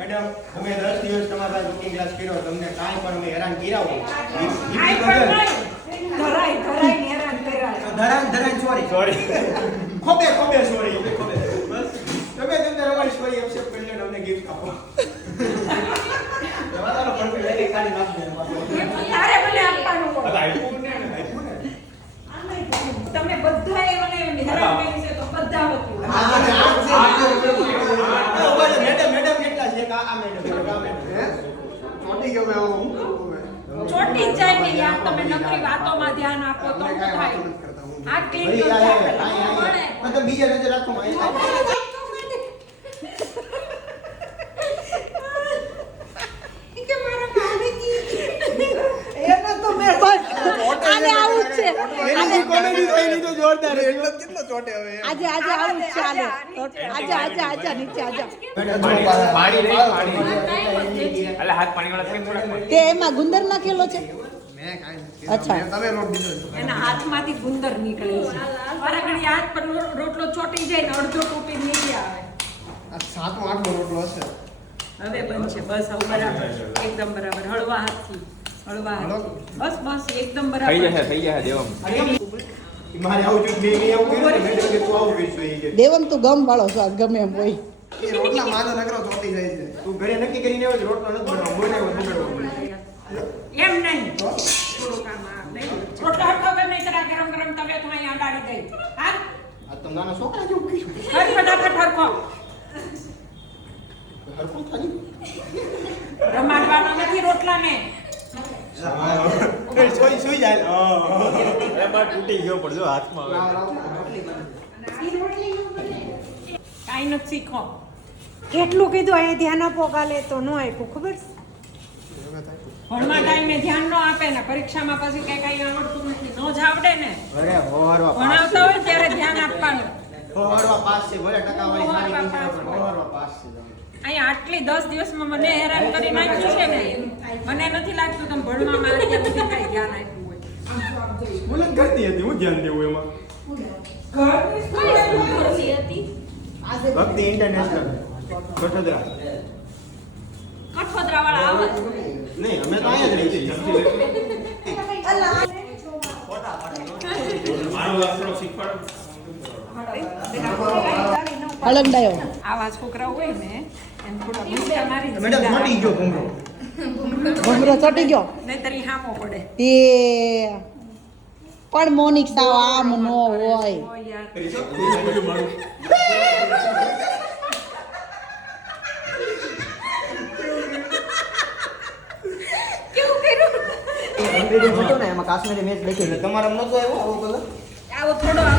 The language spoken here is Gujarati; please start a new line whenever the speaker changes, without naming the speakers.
મેડમ અમે 10 દિવસ તમારા કુકિંગ ક્લાસ કર્યો તમને કાંઈ પણ અમે હેરાન કર્યા હોય
ધરાઈ હેરાન કર્યા
સોરી ખોબે સોરી બસ તમે તમારી સોરી એક્સેપ્ટ કરી લો અમને ગિફ્ટ આપો તમારો પરફેક્ટ લાગે ખાલી નાખ દે
તારે મને આપવાનું
અલા
હોય તમે બધાએ મને હેરાન કરી છે તો બધા હતું
મેડમ કેટલા છે આ મેડમ
ચોટી ગયો મેં
ચોટી જાય ને યાર તમે નકરી વાતોમાં ધ્યાન આપો તો શું થાય આ ક્લીન તો
તો બીજા નજર રાખો
આને આવું જ છે
એની કોમેડી થઈ ની તો જોરદાર છે
એટલે કેટલો ચોટે હવે
આજે આવું જ છે આજા નીચે આજા
અલે હાથ પાણી વાળા કેમ થોડા
તે એમાં ગુંદર નાખેલો છે
મેં કાઈ
અચ્છા.
તમે લોટ દીધો
એના હાથમાંથી ગુંદર નીકળે છે વારાઘડી હાથ પર રોટલો ચોટી જાય ને અડધો ટોપી નીચે આવે
આ 7મો 8મો રોટલો હશે
હવે બનશે બસ હવે બરાબર એકદમ બરાબર હળવા હાથથી હળવા હાથથી બસ એકદમ બરાબર
થઈ જશે દેવમ
મારે આવું જો મેં આવું કર્યું ને મેડમ કે તું આવું કરીશું એ કે
દેવમ તું ગમ વાળો છો આ ગમે એમ હોય
એ રોટલા માથે નકરો ચોટી જાય છે
તું ઘરે નક્કી કરીને આવ્યો રોટલો નથી બનાવવો બોલાવ્યો બગડવો
એમ નહીં થોડું કામ આ નહીં રોટલો હરખો કર નહીં તરા ગરમ તવે તો અહીંયા અડાડી દઈ હા
આ તો નાના છોકરા જેવું કર્યું
હર ફટાફટ હરખો
હરખું થાલી
રમાડવાનો નથી રોટલાને
સોઈ જાય
એમાં તૂટી ગયો પડજો હાથમાં
કાઈ નથી શીખો
કેટલું કીધું અહીંયા ધ્યાન આપો કાલે તો ન આપ્યું ખબર છે?
ભણવા ટાઈમે ધ્યાન ન આપે ને પરીક્ષામાં પછી કઈ આવડતું નથી નો જ આવડે ને
અરે હોવારવા
ભણાવતા હોય ત્યારે ધ્યાન આપવાનું
હોવારવા પાસ છે ભલે ટકાવારી સારી નહીં છે પણ હોવારવા પાસ છે
અહીંયા આટલી 10 દિવસમાં મને હેરાન કરી નાખ્યું છે ને મને નથી લાગતું તમે ભણવામાં અત્યાર સુધી કઈ ધ્યાન આપ્યું હોય
સ્કૂલ જ કરતી હતી હું ધ્યાન દેવું એમાં ભક્તિ ઇન્ટરનેશનલ કઠોદરા
કઠોદરા વાળા આવે
નહીં અમે તો અહીંયા જ રહીએ છીએ
મારો વાસણો શીખવાડો
હળંગડાયો
આવા છોકરા હોય ને એમ થોડા ભૂસકા મારી
મેડમ મોટી ગયો ભૂંગળો
ભમરો ચોટી ગયો
નહીતર ઈ હામો પડે
તે પણ મોનિક સાવ આમ ન હોય
ઓ યાર
હતો ને એમાં કાશ્મીરી મેચ દેખી તમારા નતો આવ્યો આવો કલર
આવો થોડો